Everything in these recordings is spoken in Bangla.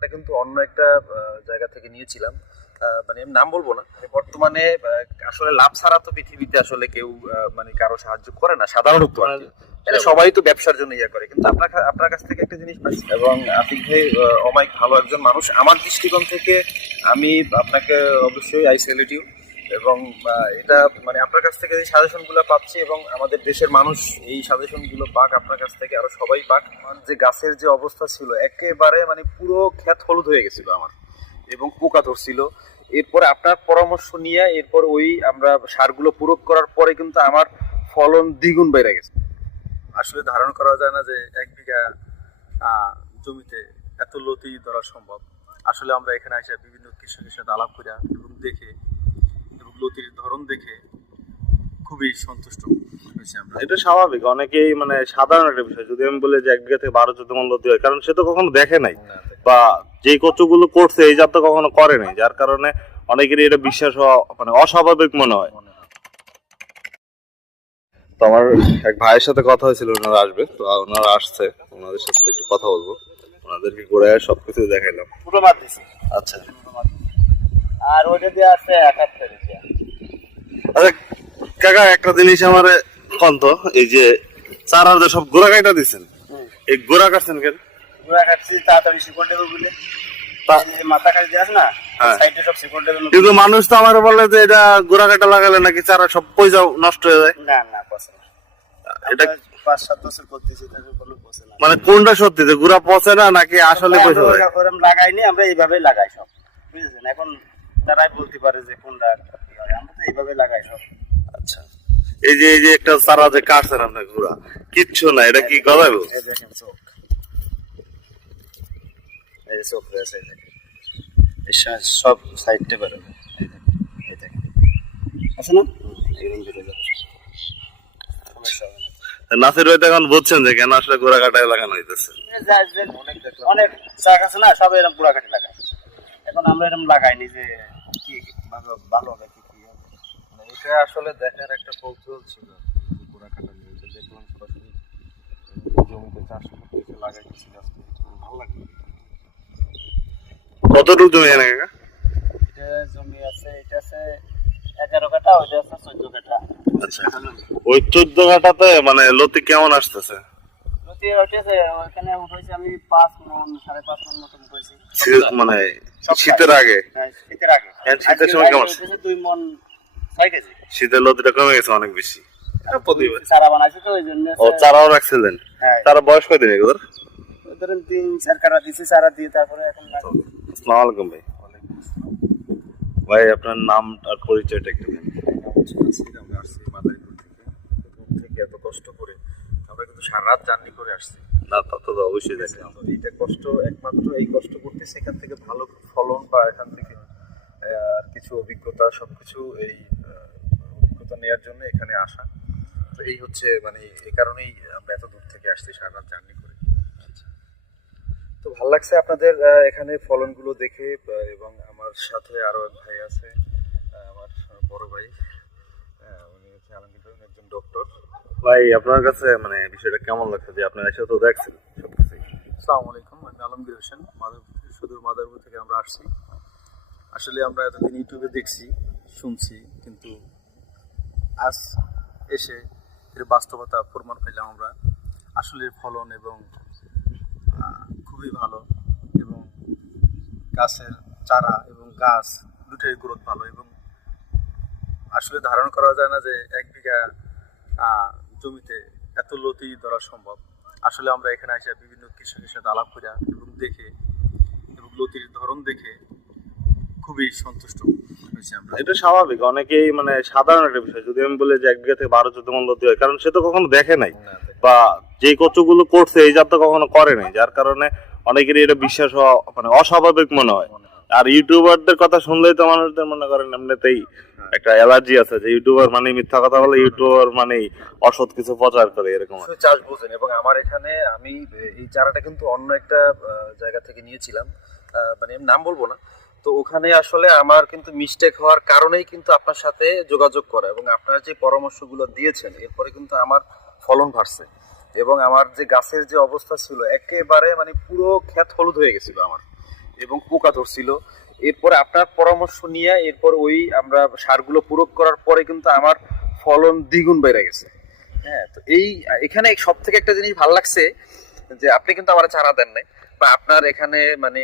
চারাটা কিন্তু অন্য একটা জায়গা থেকে নিয়েছিলাম। মানে আমি নাম বলব না। বর্তমানে আসলে লাভ ছাড়া তো পৃথিবীতে আসলে কেউ মানে কারও সাহায্য করে না সাধারণত এটা সবাই তো ব্যবসার জন্য ইয়ে করে। কিন্তু আপনার আপনার কাছ থেকে একটা জিনিস পাচ্ছি এবং আপনি ভাই অমাইক অমায়িক ভালো একজন মানুষ। আমার দৃষ্টিকোণ থেকে আমি আপনাকে অবশ্যই আই এবং এটা মানে আপনার কাছ থেকে যে সাজেশনগুলো পাচ্ছি এবং আমাদের দেশের মানুষ এই সাজেশনগুলো পাক, আপনার কাছ থেকে আরও সবাই পাক। যে গাছের যে অবস্থা ছিল, একেবারে মানে পুরো ক্ষেত হলুদ হয়ে গেছিল আমার এবং পোকা ধরছিল। এরপরে আপনার পরামর্শ নিয়ে এরপর ওই আমরা সারগুলো প্রয়োগ করার পরে কিন্তু আমার ফলন দ্বিগুণ বেড়ে গেছে। আসলে ধারণ করা যায় না যে এক বিঘা জমিতে এত লতি ধরা সম্ভব। আসলে আমরা এখানে এসে বিভিন্ন কৃষকের সাথে আলাপ করি এবং দেখে লতির ধরন দেখে খুবই সন্তুষ্ট হয়েছি আমরা। এটা স্বাভাবিক অনেকেই মানে সাধারণ একটা বিষয়। যদি আমি বলি যে এক বিঘা থেকে বারো চোদ্দ মন লতি হয় কারণ সে তো কখনো দেখে নাই। বা যে কচুগুলো করছে এই জাত তো কখনো করে নাই যার কারণে অনেকেরই এটা বিশ্বাস হওয়া মানে অস্বাভাবিক মনে হয়। তো আমার এক ভাইয়ের সাথে কথা হয়েছিল ওনারা আসবে। তো ওনারা আসছে ওনাদের সাথে একটু কথা বলব। ওনাদেরকে ঘুরে সবকিছু দেখাইলাম। পুরো দিছি। আচ্ছা। আর ওইটা দিয়ে আছে একাত্তর আচ্ছা কাকা একটা জিনিস আমার কন্ত এই যে চারার যে সব গোড়া কাটা দিচ্ছেন এই গোড়া কাটছেন কেন? পুরা কাটছি তাড়াতাড়ি শিকড় দেবে বলে। হ্যাঁ। সাইডে সব শিকড় দেবে বলে- কিন্তু মানুষ তো আমার বলে যে এটা গোড়া কাটা লাগালে নাকি চারা সব পয়সা নষ্ট হয়ে যায়। না না এটা পাঁচ সাত বছর করতেছি কোনো পছন্দ না। মানে কোনটা সত্যি যে গুড়া পচে না নাকি আসলে যায়? লাগাইনি আমরা এইভাবে লাগাই সব বুঝেছেন? এখন তারাই বলতে পারে যে কোনটা আমরা তো এইভাবে লাগাই সব। আচ্ছা। এই যে এই যে একটা চারা যে কাটছেন আপনার গুড়া কিচ্ছু না এটা কি এই দেখেন চোখ। এই যে চোখ রয়েছে এই দেখেন। এই সা- সব সাইডটা বেরোবে। এই দেখেন, আছে না? এরকম নাসির ভাই এখন বুঝছেন যে কেন আসলে গোড়া কাটায় লাগানো হইতেছে। অনেক শাক আছে না সব এরকম পুরা কাটি লাগাই এখন আমরা এরকম লাগাইনি যে কি ভালো হবে এটা আসলে দেখার একটা কৌতূহল ছিল। গোড়া কাটা দেখলাম সরাসরি জমিতে চাষ করতে এসে লাগাইতেছি গাছ ভালো লাগল। কতটুকু জমি এনে কাকা এটা জমি আছে এটা আছে এগারো কাঠা ওইটা আছে চোদ্দ কাঠা আচ্ছা। ওই চোদ্দ কাটাতে মানে লতি কেমন আসতেছে? নদী উঠেছে ওখানে উঠেছি আমি পাঁচ মন সাড়ে পাঁচ মন মতন উঠেছি মানে শীতের আগে? হ্যাঁ, শীতের আগে। হ্যাঁ, শীতের সময় কেমন? দুই মন শীতের লতিটা কমে গেছে অনেক বেশি। চারা বানাইছে তো ওই জন্য ও চারাও রাখছিলেন? হ্যাঁ। তারা বয়স কয়দিন এগুলোর? ধরেন তিন চার কাটা দিছি চারা দিয়ে তারপরে এখন আসসালামু আলাইকুম ভাই। ভাই আপনার নাম আর পরিচয়টা একটু দিন আমরা আসছি মাদারীপুর থেকে এত কষ্ট করে আমরা কিন্তু সারা রাত জার্নি করে আসছি না তা তো অবশ্যই দেখেন তো এইটা কষ্ট একমাত্র এই কষ্ট করতে সেখান থেকে ভালো ফলন বা এখান থেকে আর কিছু অভিজ্ঞতা সবকিছু এই অভিজ্ঞতা নেওয়ার জন্য এখানে আসা। তো এই হচ্ছে মানে এই কারণেই আমরা এত দূর থেকে আসছি সারা রাত জার্নি করে। তো ভালো লাগছে আপনাদের এখানে ফলনগুলো দেখে এবং আমার সাথে আরও এক ভাই আছে আমার বড় ভাই উনি হচ্ছে আলমগীর ভাই, একজন ডক্টর ভাই আপনার কাছে মানে বিষয়টা কেমন লাগছে? যে আপনার এসে তো দেখছেন সবকিছু। আসসালামু আলাইকুম আমি আলমগীর হোসেন মাদার সুদূর মাদারপুর থেকে আমরা আসছি। আসলে আমরা এতদিন ইউটিউবে দেখছি শুনছি কিন্তু আজ এসে এর বাস্তবতা প্রমাণ পেলাম আমরা। আসলে ফলন এবং খুবই ভালো এবং গাছের চারা এবং গাছ দুটোই গ্রোথ ভালো এবং আসলে ধারণ করা যায় না যে এক বিঘা জমিতে এত লতি ধরা সম্ভব। আসলে আমরা এখানে এসে বিভিন্ন কৃষকের সাথে আলাপ করি এবং দেখে এবং লতির ধরন দেখে খুবই সন্তুষ্ট হয়েছি আমরা। এটা স্বাভাবিক অনেকেই মানে সাধারণ একটা বিষয়। যদি আমি বলি যে এক বিঘা থেকে বারো চোদ্দ মন লতি হয় কারণ সে তো কখনো দেখে নাই। বা যে কচুগুলো করছে এই জাত তো কখনো করে নাই যার কারণে অনেকেরই এটা বিশ্বাস হওয়া মানে অস্বাভাবিক মনে হয়। আর ইউটিউবারদের কথা শুনলেই তো মানুষদের মনে করেন এমনিতেই একটা অ্যালার্জি আছে যে ইউটিউবার মানে মিথ্যা কথা বলে ইউটিউবার মানে অসৎ কিছু প্রচার করে এরকম চাষ বোঝেন এবং আমার এখানে আমি এই চারাটা কিন্তু অন্য একটা জায়গা থেকে নিয়েছিলাম। মানে আমি নাম বলব না তো ওখানে আসলে আমার কিন্তু মিস্টেক হওয়ার কারণেই কিন্তু আপনার সাথে যোগাযোগ করা এবং আপনার যে পরামর্শগুলো দিয়েছেন, এরপরে কিন্তু আমার ফলন বাড়ছে এবং আমার যে গাছের যে অবস্থা ছিল, একেবারে মানে পুরো ক্ষেত হলুদ হয়ে গেছিল আমার এবং পোকা ধরছিল। এরপরে আপনার পরামর্শ নিয়ে এরপর ওই আমরা সারগুলো প্রয়োগ করার পরে কিন্তু আমার ফলন দ্বিগুণ বেড়ে গেছে। হ্যাঁ তো এই, এখানে সব থেকে একটা জিনিস ভালো লাগছে যে আপনি কিন্তু আমার চারা দেন নাই। বা আপনার এখানে মানে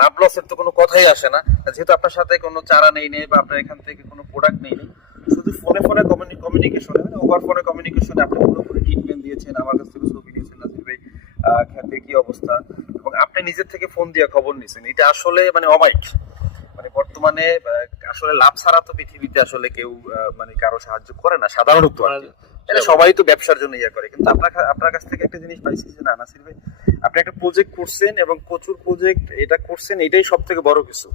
লাভ লসের তো কোনো কথাই আসে না। যেহেতু আপনার সাথে কোনো চারা নেই নেই বা আপনার এখান থেকে কোনো প্রোডাক্ট নেই নেই, শুধু ফোনে ফোনে কমিউনিকেশনে মানে ওভার ফোনে কমিউনিকেশনে আপনি পুরোপুরি ট্রিটমেন্ট দিয়েছেন, আমার কাছ থেকে ছবি নিয়েছেন, নাজির ভাই খেতে কি অবস্থা? এবং আপনি নিজের থেকে ফোন দিয়ে খবর নিয়েছেন। এটা আসলে মানে অমাইক মানে বর্তমানে আসলে লাভ ছাড়া তো পৃথিবীতে আসলে কেউ মানে কারও সাহায্য করে না সাধারণত। এটা সবাই তো ব্যবসার জন্য ইয়ে করে। কিন্তু আপনার আপনার কাছ থেকে একটা জিনিস পাইছি যে না নাসির ভাই আপনি একটা প্রজেক্ট করছেন এবং প্রচুর প্রজেক্ট এটা করছেন এটাই সব থেকে বড় কিছু।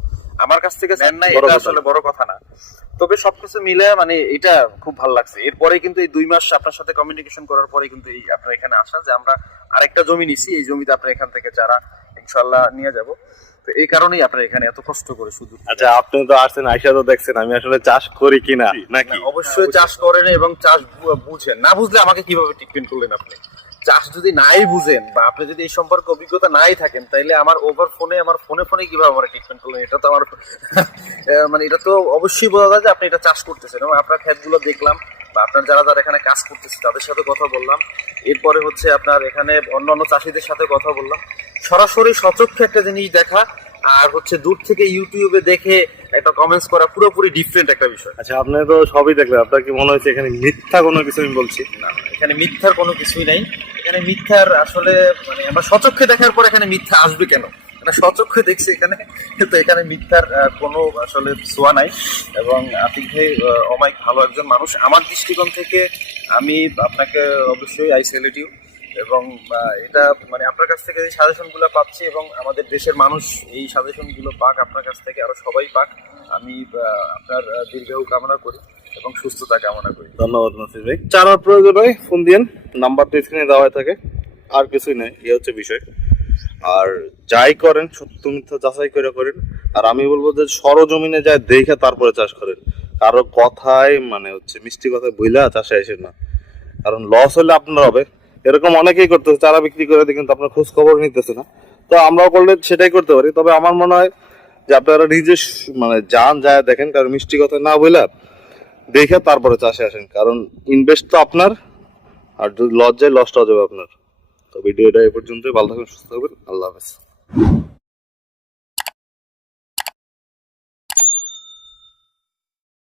আমার কাছ থেকে নেন নাই এটা আসলে বড় কথা না। তবে সবকিছু মিলে মানে এটা খুব ভালো লাগছে। এরপরে কিন্তু এই দুই মাস আপনার সাথে কমিউনিকেশন করার পরে কিন্তু এই আপনার এখানে আসা যে আমরা আরেকটা জমি নিছি। এই জমিতে আপনার এখান থেকে চারা ইনশাল্লাহ নিয়ে যাব। এই কারণেই আপনার এখানে এত কষ্ট করে শুধু আচ্ছা আপনি তো আসছেন আইসা তো দেখছেন আমি আসলে চাষ করি কিনা নাকি? অবশ্যই চাষ করেন এবং চাষ বুঝেন। না বুঝলে আমাকে কীভাবে ট্রিটমেন্ট করলেন আপনি? চাষ যদি নাই বুঝেন বা আপনি যদি এই সম্পর্কে অভিজ্ঞতা নাই থাকেন তাইলে আমার ওভার ফোনে আমার ফোনে ফোনে কীভাবে আমার ট্রিটমেন্ট করলেন? এটা তো আমার মানে এটা তো অবশ্যই বোঝা যায় যে আপনি এটা চাষ করতেছেন। এবং আপনার ক্ষেতগুলো দেখলাম বা আপনার যারা যারা এখানে কাজ করতেছে তাদের সাথে কথা বললাম। এরপরে হচ্ছে আপনার এখানে অন্যান্য চাষিদের সাথে কথা বললাম। সরাসরি সচক্ষে একটা জিনিস দেখা আর হচ্ছে দূর থেকে ইউটিউবে দেখে একটা কমেন্টস করা পুরোপুরি ডিফারেন্ট একটা বিষয়। আচ্ছা আপনি তো সবই দেখলেন। আপনার কি মনে হচ্ছে এখানে মিথ্যা কোনো কিছু আমি বলছি? না এখানে মিথ্যার কোনো কিছুই নাই। এখানে মিথ্যার আসলে মানে আমরা সচক্ষে দেখার পর এখানে মিথ্যা আসবে কেন? মানে সচক্ষে দেখছি এখানে তো এখানে মিথ্যার কোনো আসলে ছোঁয়া নাই। এবং আতিক ভাই অমায়িক ভালো একজন মানুষ। আমার দৃষ্টিকোণ থেকে আমি আপনাকে অবশ্যই আই এবং এটা মানে আপনার কাছ থেকে এই সাজেশনগুলো পাচ্ছি এবং আমাদের দেশের মানুষ এই সাজেশনগুলো পাক, আপনার কাছ থেকে আরও সবাই পাক। আমি আপনার দীর্ঘায়ু কামনা করি এবং সুস্থতা কামনা করি। ধন্যবাদ, নাসির ভাই। চারার প্রয়োজন হয়, ফোন দিন নাম্বারটা স্ক্রিনে দেওয়া থাকে। আর কিছুই নেই এই হচ্ছে বিষয়। আর যাই করেন সত্য মিথ্যা যাচাই করে করেন। আর আমি বলব যে সরজমিনে যায় দেখে তারপরে চাষ করেন। কারও কথায় মানে হচ্ছে মিষ্টি কথায় বইলা চাষে আসেন না। কারণ লস হলে আপনার হবে। এরকম অনেকেই করতেছে, চারা বিক্রি করে কিন্তু আপনার খোঁজ খবর নিতেছে না। তো আমরাও করলে সেটাই করতে পারি। তবে আমার মনে হয় যে আপনারা নিজে মানে যান, যায় দেখেন, কারণ মিষ্টি কথা না বলে দেখে তারপরে চাষে আসেন। কারণ ইনভেস্ট তো আপনার, আর যদি লস যায় লসটা যাবে আপনার। তো ভিডিওটা এ পর্যন্তই। ভালো থাকবেন, সুস্থ থাকবেন। আল্লাহ হাফেজ।